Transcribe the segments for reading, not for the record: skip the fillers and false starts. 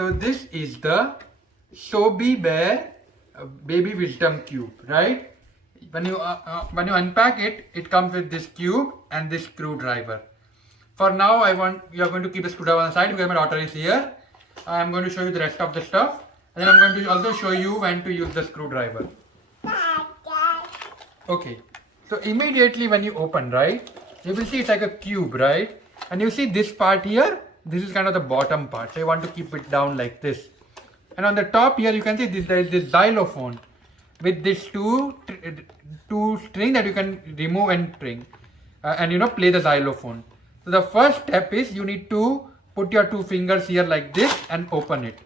So this is the Sobe Bear Baby Wisdom Cube, right? When you unpack it, it comes with this cube and this screwdriver. For now, you are going to keep the screwdriver on the side because my daughter is here. I am going to show you the rest of the stuff, and then I'm going to also show you when to use the screwdriver. Okay, so immediately when you open, right, you will see it's like a cube, right? And you see this part here, this is kind of the bottom part. So you want to keep it down like this. And on the top here, you can see there is this xylophone with this two string that you can remove and string, and play the xylophone. So the first step is you need to put your two fingers here like this and open it.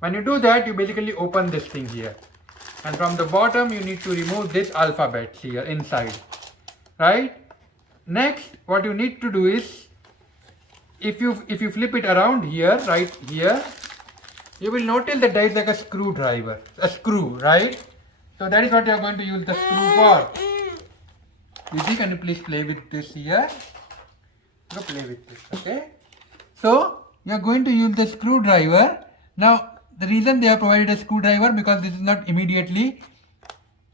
When you do that, you basically open this thing here. And from the bottom, you need to remove this alphabet here inside, right? Next, what you need to do is, if you flip it around here, right here, you will notice that there is like a screwdriver, a screw, right? So that is what you are going to use the screw for. Didi, can you please play with this here? Go play with this, okay? So you are going to use the screwdriver. Now the reason they have provided a screwdriver because this is not immediately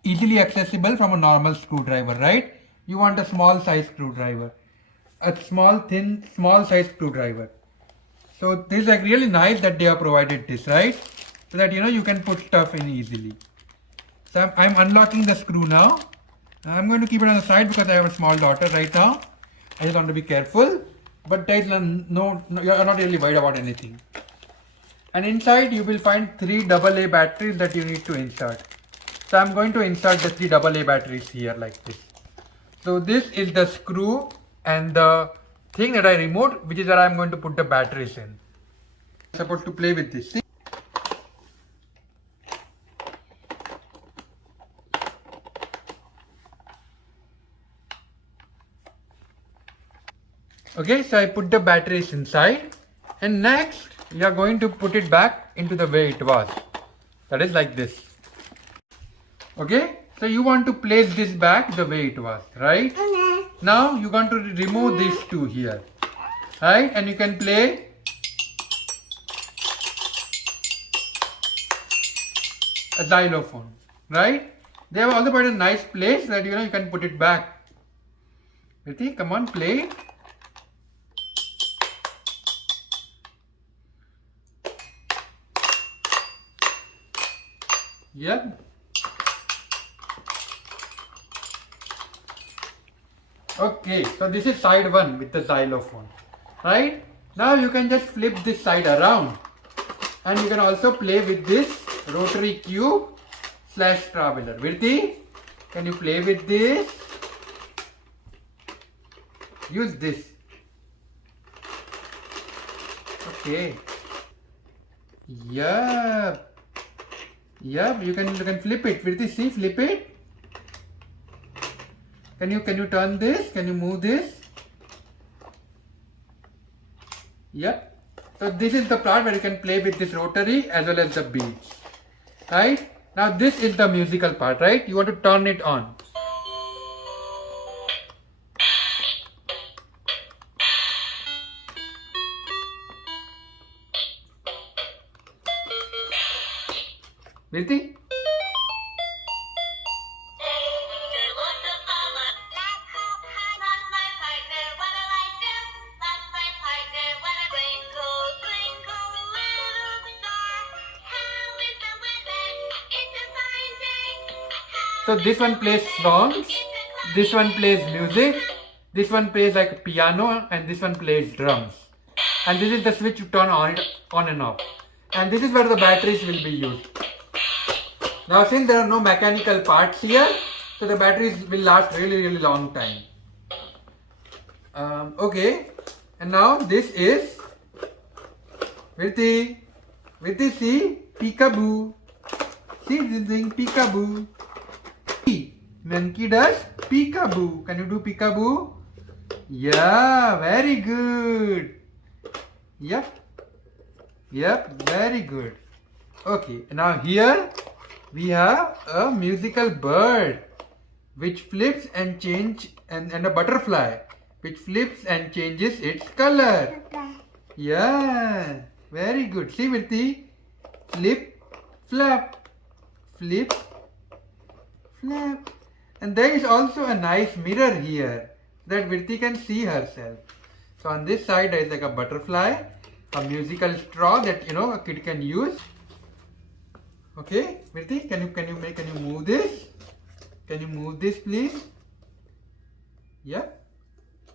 easily accessible from a normal screwdriver, right? You want a small size screwdriver, a small thin small size screwdriver. So this is like really nice that they have provided this, right? So that you can put stuff in easily. So I'm unlocking the screw now. I'm going to keep it on the side because I have a small daughter right now. I just want to be careful, but there is no, you're not really worried about anything. And inside you will find 3 AA batteries that you need to insert. So I'm going to insert the 3 AA batteries here like this. So this is the screw and the thing that I removed, which is where I'm going to put the batteries in. I'm supposed to play with this. See? Okay, so I put the batteries inside, and next we are going to put it back into the way it was. That is like this. Okay, so you want to place this back the way it was, right? Now you want to remove these two here, right? And you can play a xylophone, right? They have also put a nice place that you can put it back. Riti, come on, play. Yep. Okay, so this is side 1 with the xylophone, right? Now you can just flip this side around, and you can also play with this rotary cube / traveler. Virti, can you play with this? Use this. Okay. Yep. Yep, you can flip it. Virti, see, flip it. Can you turn this? Can you move this? Yep. So this is the part where you can play with this rotary as well as the beads. Right? Now this is the musical part, right? You want to turn it on. Virti? So this one plays songs, this one plays music, this one plays like piano, and this one plays drums. And this is the switch you turn on and off. And this is where the batteries will be used. Now since there are no mechanical parts here, so the batteries will last really long time. Okay, and now this is Virti, see, peekaboo. See this thing, peekaboo. Monkey does peekaboo. Can you do peekaboo? Yeah, very good. Yep, very good. Okay, now here we have a musical bird which flips and changes, and a butterfly which flips and changes its color. Yeah, Very good. See, Virti. Flip, flap, flip, flap. And there is also a nice mirror here that Virti can see herself. So on this side there is like a butterfly, a musical straw that a kid can use. Okay, Virti, can you move this? Can you move this, please? Yep.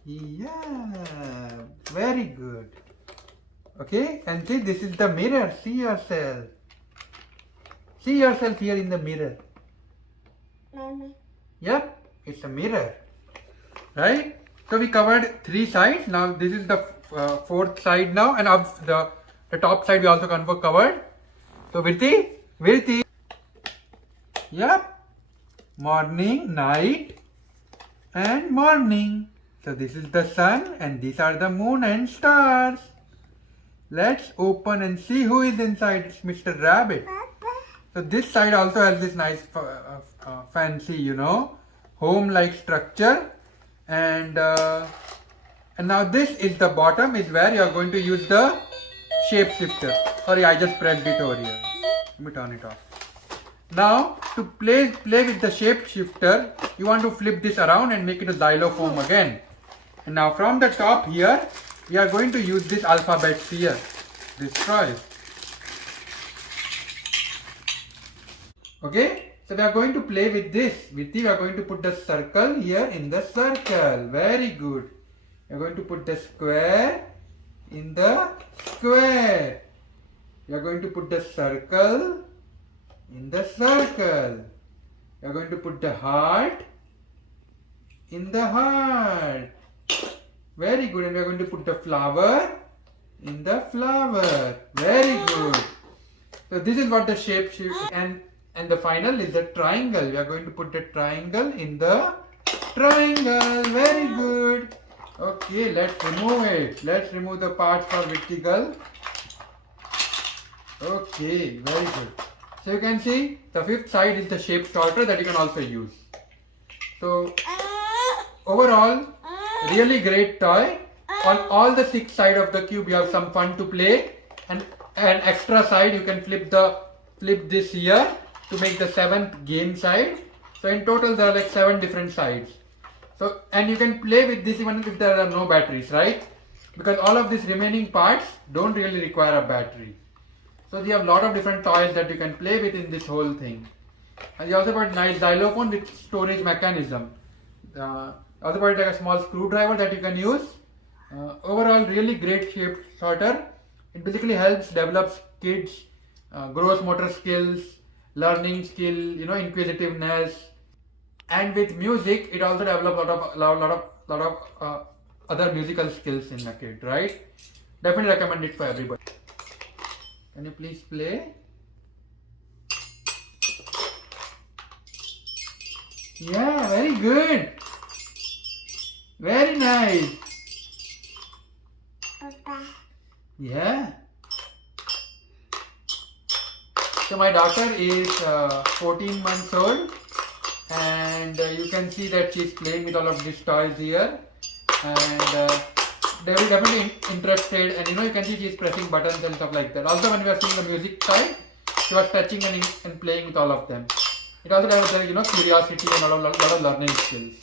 Yeah. Very good. Okay, and see, this is the mirror. See yourself. See yourself here in the mirror. Mommy. Yep, it's a mirror. Right? So we covered 3 sides. Now this is the 4th side now, and of the top side we also covered. So Virti. Yep. Morning, night, and morning. So this is the sun, and these are the moon and stars. Let's open and see who is inside. It's Mr. Rabbit. So this side also has this nice fancy, home-like structure. And now this is the bottom, is where you are going to use the shapeshifter. Sorry, I just pressed it over here. Let me turn it off. Now to play with the shapeshifter, you want to flip this around and make it a xylophone again. And now from the top here, we are going to use this alphabet here, this choice. Okay, so we are going to play with this. We are going to put the circle here in the circle. Very good. We are going to put the square in the square. We are going to put the circle in the circle. We are going to put the heart in the heart. Very good. And we are going to put the flower in the flower. Very good. So this is what the shape and the final is the triangle. We are going to put the triangle in the triangle. Very good. Okay, let's remove it. Let's remove the parts for vertical. Okay, very good. So you can see the 5th side is the shape sorter that you can also use. So overall, really great toy. On all the 6 sides of the cube, you have some fun to play, and an extra side you can flip this here to make the 7th game side. So in total there are like 7 different sides. So, and you can play with this even if there are no batteries, right? Because all of these remaining parts don't really require a battery. So you have a lot of different toys that you can play with in this whole thing. And you also got nice xylophone with storage mechanism. Also got like a small screwdriver that you can use. Overall, really great shape sorter. It basically helps develop kids' gross motor skills, learning skill, inquisitiveness, and with music, it also develops lot of other musical skills in the kid, right? Definitely recommend it for everybody. Can you please play? Yeah, very good. Very nice. Papa. Yeah. So my daughter is 14 months old, and you can see that she's playing with all of these toys here, and they will definitely interested, and you can see she's pressing buttons and stuff like that. Also when we are seeing the music side, she was touching and playing with all of them. It also has curiosity and a lot of learning skills.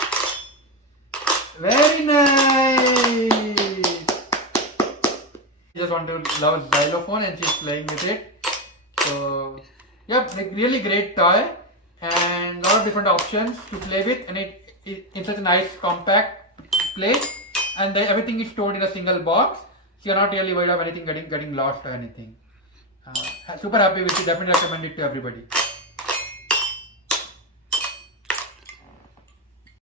Very nice. She just want to love xylophone and she's playing with it. So yep, like really great toy and a lot of different options to play with, and it in such a nice compact place, and everything is stored in a single box, so you're not really worried of anything getting lost or anything. Super happy with it. Definitely recommend it to everybody.